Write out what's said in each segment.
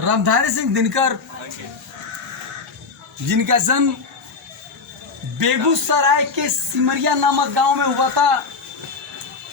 रामधारी सिंह दिनकर, जिनका जन्म बेगूसराय के सिमरिया नामक गांव में हुआ था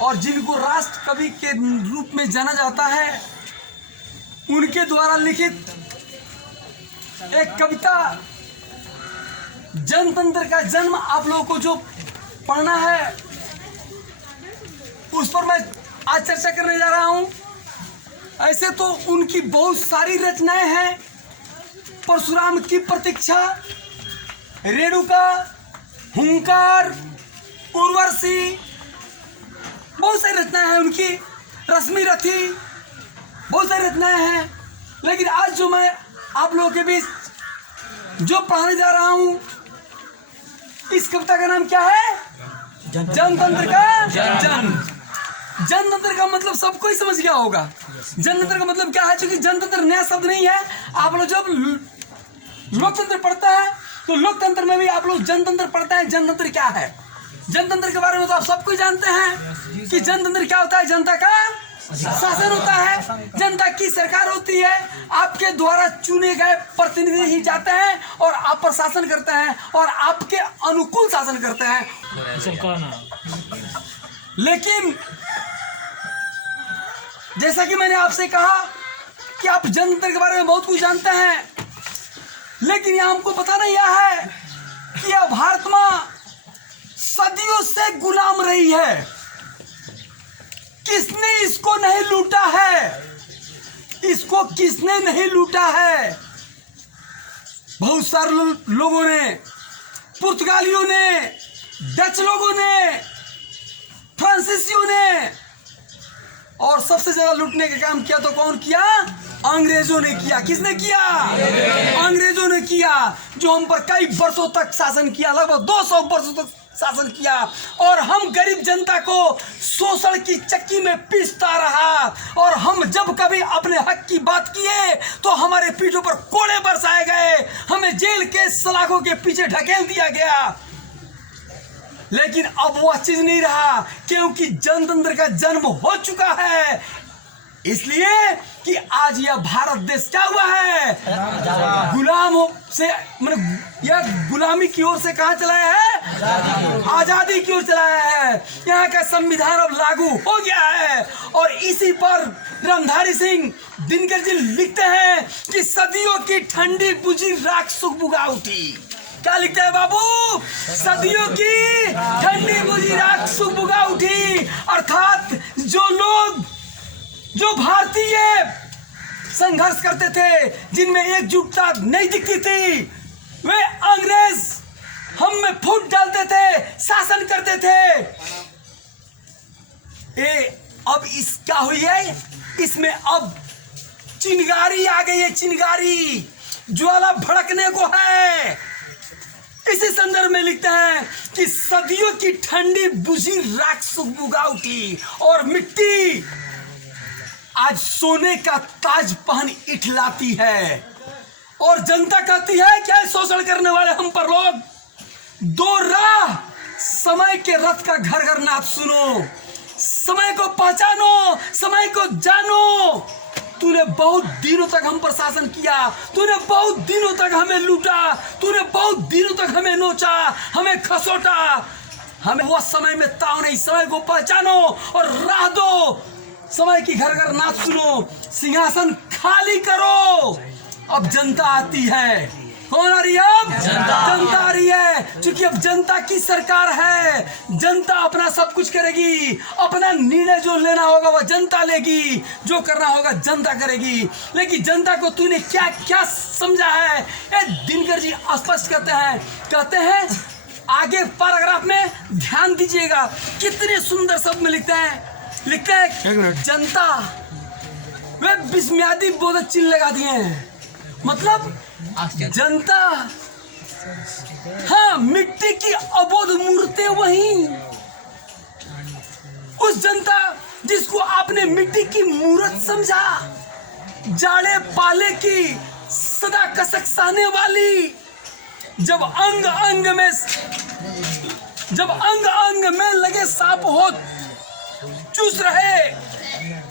और जिनको राष्ट्र कवि के रूप में जाना जाता है, उनके द्वारा लिखित एक कविता जनतंत्र का जन्म आप लोगों को जो पढ़ना है उस पर मैं आज चर्चा करने जा रहा हूं। ऐसे तो उनकी बहुत सारी रचनाएं हैं। परशुराम की प्रतीक्षा, रेणुका, हुंकार, उर्वशी, बहुत सारी रचनाएं हैं उनकी, रश्मि रथी, बहुत सारी रचनाएं हैं। लेकिन आज जो मैं आप लोगों के बीच जो पढ़ाने जा रहा हूं, इस कविता का नाम क्या है? जनतंत्र का जन्म। जनतंत्र का मतलब सबको ही समझ गया होगा। जनतंत्र का मतलब क्या है? क्योंकि जनतंत्र नया शब्द नहीं है। आप लोग जब लोकतंत्र पढ़ता है तो लोकतंत्र में भी आप लोग जनतंत्र पढ़ता है। जनतंत्र क्या है? जनतंत्र के बारे में तो आप सबको जानते हैं कि जनतंत्र क्या होता है। जनता का शासन होता है, जनता की सरकार होती है, आपके द्वारा चुने गए प्रतिनिधि ही जाते हैं और आप पर शासन करते हैं और आपके अनुकूल शासन करते हैं। लेकिन जैसा कि मैंने आपसे कहा कि आप जनतंत्र के बारे में बहुत कुछ जानते हैं, लेकिन यह हमको पता नहीं है कि यह भारत मां सदियों से गुलाम रही है। किसने इसको नहीं लूटा है? इसको किसने नहीं लूटा है? बहुत सारे लोगों ने, पुर्तगालियों ने, डच लोगों ने, फ्रांसीसियों ने, और सबसे ज्यादा लूटने का काम किया तो कौन किया? अंग्रेजों ने किया। किसने किया? अंग्रेजों ने किया, जो हम पर कई वर्षों तक शासन किया, लगभग 200 वर्षों तक शासन किया, और हम गरीब जनता को शोषण की चक्की में पीसता रहा। और हम जब कभी अपने हक की बात किए तो हमारे पीठों पर कोड़े बरसाए गए, हमें जेल के सलाखों के पीछे ढकेल दिया गया। लेकिन अब वह चीज नहीं रहा, क्योंकि जनतंत्र का जन्म हो चुका है। इसलिए कि आज यह भारत देश क्या हुआ है? गुलाम से, मतलब यह गुलामी की ओर से कहां चलाया है? आजादी की ओर चलाया है। यहाँ का संविधान अब लागू हो गया है। और इसी पर रामधारी सिंह दिनकर जी लिखते हैं कि सदियों की ठंडी बुझी राख सुख बुगा उठी। क्या लिखते हैं बाबू? सदियों की ठंडी बुझी राख सुख बुगा उठी। अर्थात जो भारतीय संघर्ष करते थे, जिनमें एकजुटता नहीं दिखती थी, वे अंग्रेज हम में फूट डालते थे, शासन करते थे। अब इस क्या हुई है? इसमें अब चिंगारी आ गई है। चिंगारी, ज्वाला भड़कने को है। इसी संदर्भ में लिखते हैं कि सदियों की ठंडी बुझी राख सुख बुगा उठी और मिट्टी आज सोने का ताज पहन इठलाती है। और जनता कहती है क्या? शोषण करने वाले हम पर लोग, दो राह समय के रथ का घर घर नाथ सुनो, समय को पहचानो, समय को जानो। तूने बहुत दिनों तक हम पर शासन किया, तूने बहुत दिनों तक हमें लूटा, तूने बहुत दिनों तक हमें नोचा, हमें खसोटा। हमें वो समय में ताव नहीं। समय को पहचानो और राह दो, समय की घर घर नाथ सुनो, सिंहासन खाली करो। अब जनता आती है। कौन आ रही है? अब जनता आ रही है, क्योंकि अब जनता की सरकार है। जनता अपना सब कुछ करेगी, अपना निर्णय जो लेना होगा वह जनता लेगी, जो करना होगा जनता करेगी। लेकिन जनता को तूने क्या क्या समझा है? दिनकर जी स्पष्ट कहते हैं आगे पैराग्राफ में ध्यान दीजिएगा, कितने सुंदर शब्द में लिखते हैं जनता। वे विस्मयादी बोधक चिन्ह लगा दिए हैं। मतलब जनता, हाँ, मिट्टी की अबोध मूर्तें वही। उस जनता जिसको आपने मिट्टी की मूर्त समझा, जाड़े पाले की सदा कसक सहने वाली, जब अंग अंग में लगे सांप हो चूस रहे,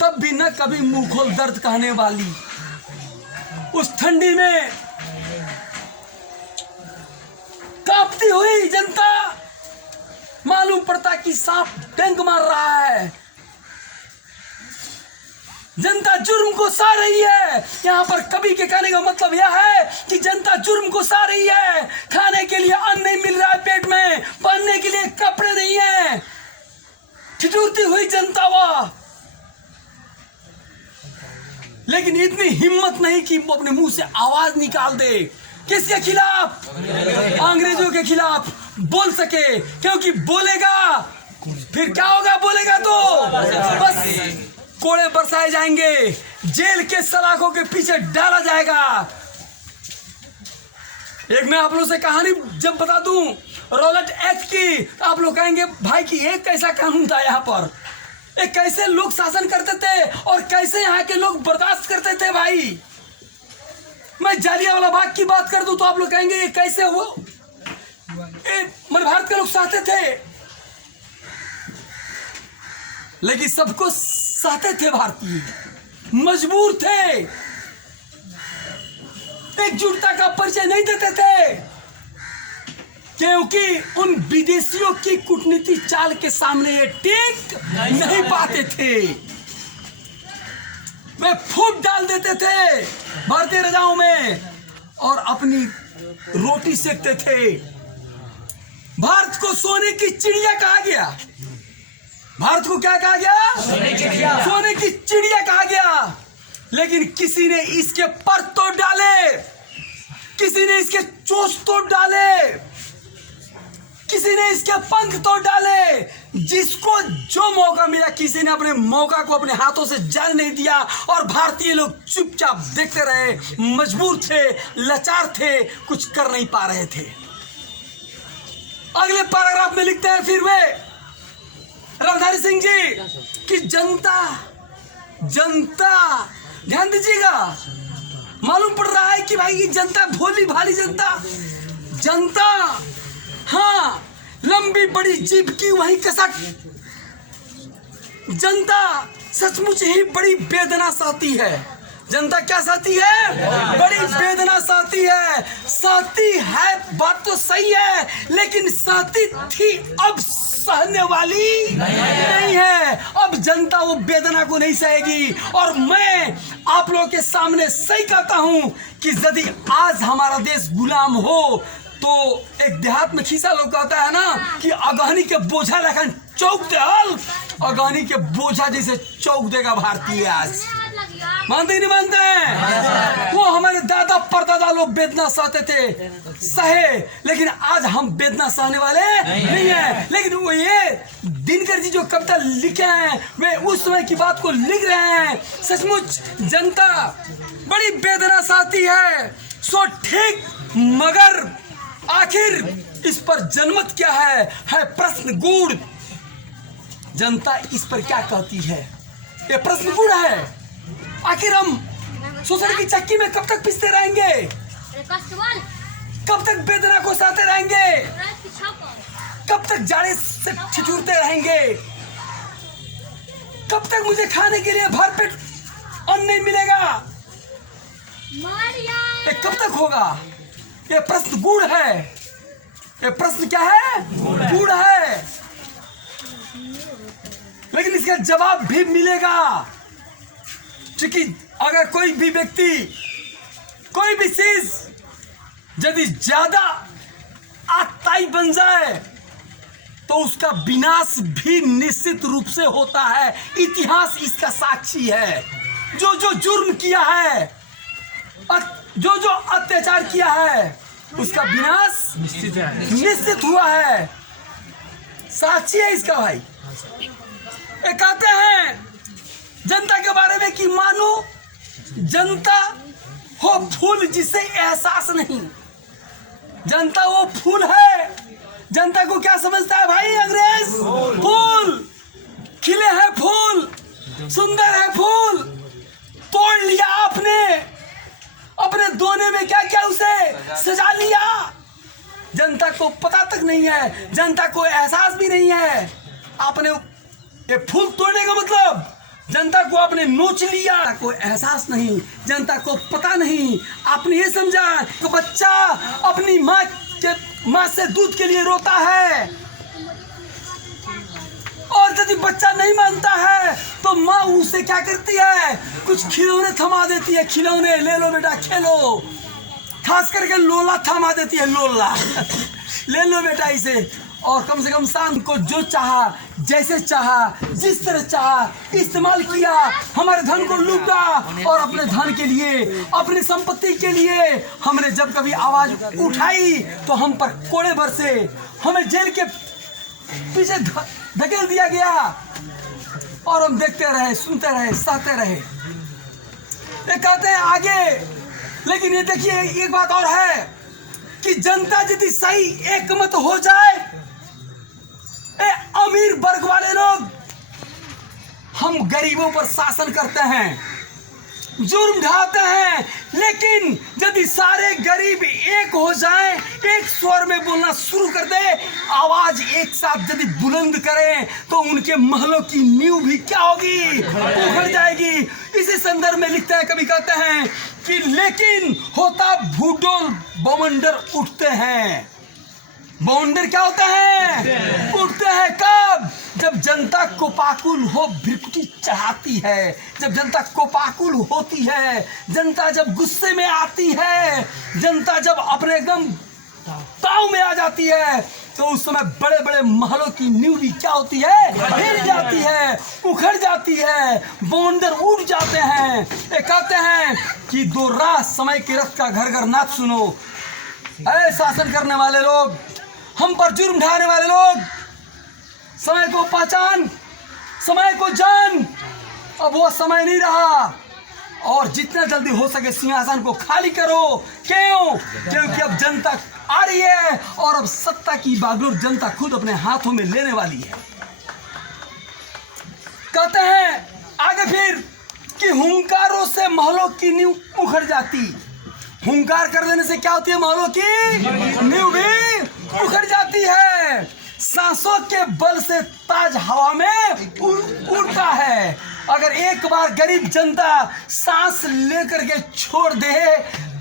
तब भी न कभी मुंह खोल दर्द कहने वाली। उस ठंडी में कांपती हुई जनता, मालूम पड़ता कि सांप डंक मार रहा है। जनता जुर्म को सह रही है। यहाँ पर कवि के कहने का मतलब यह है कि जनता जुर्म को सह रही है। खाने के लिए अन्न नहीं मिल रहा है पेट में, पहनने के लिए कपड़े नहीं है। ठिठुरती हुई जनता वह, लेकिन इतनी हिम्मत नहीं कि वो अपने मुंह से आवाज निकाल दे। किसके खिलाफ? अंग्रेजों के खिलाफ बोल सके, क्योंकि बोलेगा फिर क्या होगा? बोलेगा तो बस कोड़े बरसाए जाएंगे, जेल के सलाखों के पीछे डाला जाएगा। एक मैं आप लोगों से कहानी जब बता दूं रॉलेट एक्ट की, तो आप लोग कहेंगे भाई कि एक कैसा कानून था यहाँ पर, एक कैसे लोग शासन करते थे और कैसे यहाँ के लोग बर्दाश्त करते थे। भाई मैं जालियांवाला बाग की बात कर दूं तो आप लोग कहेंगे ये कैसे हुआ? भारत के लोग सहते थे, लेकिन सबको सहते थे। भारतीय मजबूर थे, एकजुटता का परिचय नहीं देते थे, क्योंकि उन विदेशियों की कूटनीति चाल के सामने ये टिक नहीं पाते थे। वे फूट डाल देते थे भारतीय रजाओं में और अपनी रोटी सेकते थे। भारत को सोने की चिड़िया कहा गया। भारत को क्या कहा गया? सोने की चिड़िया कहा गया। लेकिन किसी ने इसके पर तोड़ डाले, किसी ने इसके चोंच तोड़ डाले, किसी ने इसके पंख तोड़ डाले। जिसको जो मौका मिला, किसी ने अपने मौका को अपने हाथों से जाने नहीं दिया और भारतीय लोग चुपचाप देखते रहे। मजबूर थे, लाचार थे, कुछ कर नहीं पा रहे थे। अगले पैराग्राफ में लिखते हैं फिर वे रामधारी सिंह जी कि जनता ध्यान दीजिएगा, मालूम पड़ रहा है कि भाई ये जनता भोली भाली जनता हाँ, लंबी बड़ी जीभ की वही कसक। जनता सचमुच ही बड़ी वेदना सहती है। जनता क्या सहती है? बड़ी वेदना सहती है। सहती है, बात तो सही है, लेकिन सहती थी, अब सहने वाली नहीं है। अब जनता वो वेदना को नहीं सहेगी। और मैं आप लोगों के सामने सही कहता हूं कि यदि आज हमारा देश गुलाम हो तो एक देहात में खीसा लोग कहता है ना कि अगहनी के बोझा लेखन चौक दे हल, अगहनी के बोझा जैसे चौक देगा भारतीय आज। मानते नहीं मानते हैं? वो हमारे दादा परदादा लोग वेदना सहते थे, सहे, लेकिन आज हम वेदना सहने वाले नहीं है। लेकिन वो ये दिनकर जी जो कविता लिखे हैं वे उस समय की बात को लिख रहे हैं। सचमुच जनता बड़ी वेदना सहती है। सो ठीक, मगर आखिर इस पर जनमत क्या है प्रश्न गूढ़। जनता इस पर क्या कहती है, ये प्रश्न गूढ़ है। आखिर हम शोषण की चक्की में कब तक पिसते रहेंगे? कब तक वेदना को सहते रहेंगे? कब तक जाड़े से ठिठुरते रहेंगे? कब तक मुझे खाने के लिए भरपेट अन्न नहीं मिलेगा? ये कब तक होगा? ये प्रश्न गूढ़ है। ये प्रश्न क्या है? गूढ़ है, लेकिन इसका जवाब भी मिलेगा। क्योंकि अगर कोई भी व्यक्ति, कोई भी चीज यदि ज्यादा आताई बन जाए तो उसका विनाश भी निश्चित रूप से होता है। इतिहास इसका साक्षी है। जो जो जुर्म किया है, जो जो अत्याचार किया है, उसका विनाश निश्चित हुआ है। साक्षी है इसका भाई। ये कहते हैं जनता के बारे में कि मानो जनता हो फूल जिसे एहसास नहीं। जनता वो फूल है। जनता को क्या समझता है भाई अंग्रेज? फूल, खिले हैं फूल, सुंदर है फूल, तोड़ लिया आपने, अपने दोने में क्या क्या उसे सजा लिया। जनता को पता तक नहीं है, जनता को एहसास भी नहीं है। आपने ये फूल तोड़ने का मतलब जनता को आपने नोच लिया, कोई एहसास नहीं, जनता को पता नहीं। आपने ये समझा कि बच्चा अपनी माँ से दूध के लिए रोता है, और यदि बच्चा नहीं मानता है तो माँ उसे क्या करती है, कुछ खिलौने थमा देती है। खिलौने ले लो बेटा खेलो, खास करके लोला थमा देती है, लोला ले लो बेटा इसे। और कम से कम शाम को जो चाहा, जैसे चाहा, जिस तरह चाहा इस्तेमाल किया, हमारे धन को लूटा, और अपने धन के लिए, अपनी संपत्ति के लिए हमने जब कभी आवाज उठाई तो हम पर कोड़े बरसे, हमें जेल के पीछे धकेल दिया गया, और हम देखते रहे, सुनते रहे, सहते रहे। ये कहते हैं आगे, लेकिन ये देखिए एक बात और है कि जनता यदि सही एकमत हो जाए, अमीर वर्ग वाले लोग, हम गरीबों पर शासन करते हैं, जुर्म ढाते हैं, लेकिन यदि सारे गरीब एक हो जाएं, एक स्वर में बोलना शुरू कर दे, आवाज एक साथ यदि बुलंद करें, तो उनके महलों की नींव भी क्या होगी, उखड़ जाएगी। इसी संदर्भ में लिखते हैं, कभी कहते हैं कि लेकिन होता भूडोल बवंडर उठते हैं। बवंडर क्या होता है, उठते हैं कब, जब जनता कोपाकुल हो, भ्रिकुटी चढ़ाती है, जब जनता कोपाकुल होती है, जनता जब गुस्से में आती है, जनता जब अपने एकदम ताव में आ जाती है, तो उस समय बड़े बड़े महलों की नींव भी क्या होती है, हिल जाती है, उखड़ जाती है, बवंडर उठ जाते हैं। ये कहते हैं कि दो राह समय के रथ का घर घर नाच सुनो। ऐ शासन करने वाले लोग, हम पर जुर्म ढाने वाले लोग, समय को पहचान, समय को जान, अब वो समय नहीं रहा, और जितना जल्दी हो सके सिंहासन को खाली करो। क्यों? क्योंकि अब जनता आ रही है, और अब सत्ता की बागडोर जनता खुद अपने हाथों में लेने वाली है। कहते हैं आगे फिर कि हुंकारों से महलों की नींव उखड़ जाती। हुंकार कर देने से क्या होती है, महलों की नींव भी उखड़ जाती है। सांसों के बल से ताज हवा में उड़ता है। अगर एक बार गरीब जनता सांस लेकर के छोड़ दे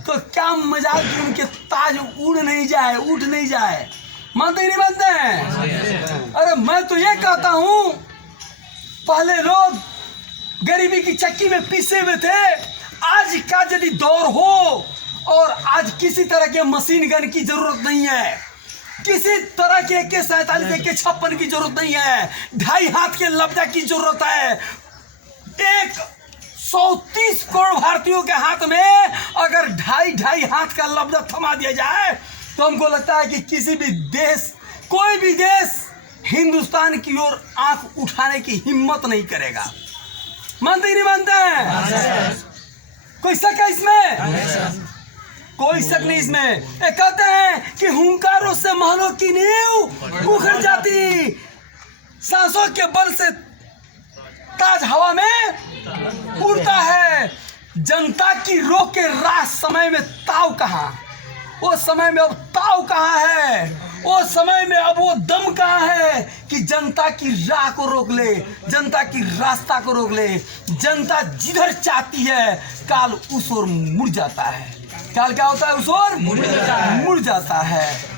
तो क्या मजाक कि उनके ताज उड़ नहीं जाए, उठ नहीं जाए। मानते ही नहीं मानते हैं? अरे मैं तो ये कहता हूं, पहले लोग गरीबी की चक्की में पिसे हुए थे। आज का यदि दौर हो, और आज किसी तरह के मशीन गन की जरूरत नहीं है, किसी तरह के AK-47 AK-56 की जरूरत नहीं है, 2.5 हाथ के लब्जा की जरूरत है। 130 करोड़ भारतीयों के हाथ में अगर 2.5 हाथ का लब्जा थमा दिया जाए, तो हमको लगता है कि किसी भी देश, कोई भी देश हिंदुस्तान की ओर आंख उठाने की हिम्मत नहीं करेगा। मानते ही नहीं मानते हैं? कोई शक है इसमें? कोई शक नहीं इसमें। कहते हैं कि हुंकारों से महलों की नींव उखड़ जाती, सांसों के बल से ताज हवा में उड़ता है। जनता की रोक के राह समय में ताव कहाँ, वो समय में अब ताव कहाँ है, वो समय में अब वो दम कहाँ है कि जनता की राह को रोक ले, जनता की रास्ता को रोक ले। जनता जिधर चाहती है काल उस ओर मुड़ जाता है। काल क्या होता है, उस ओर मुड़ जाता है।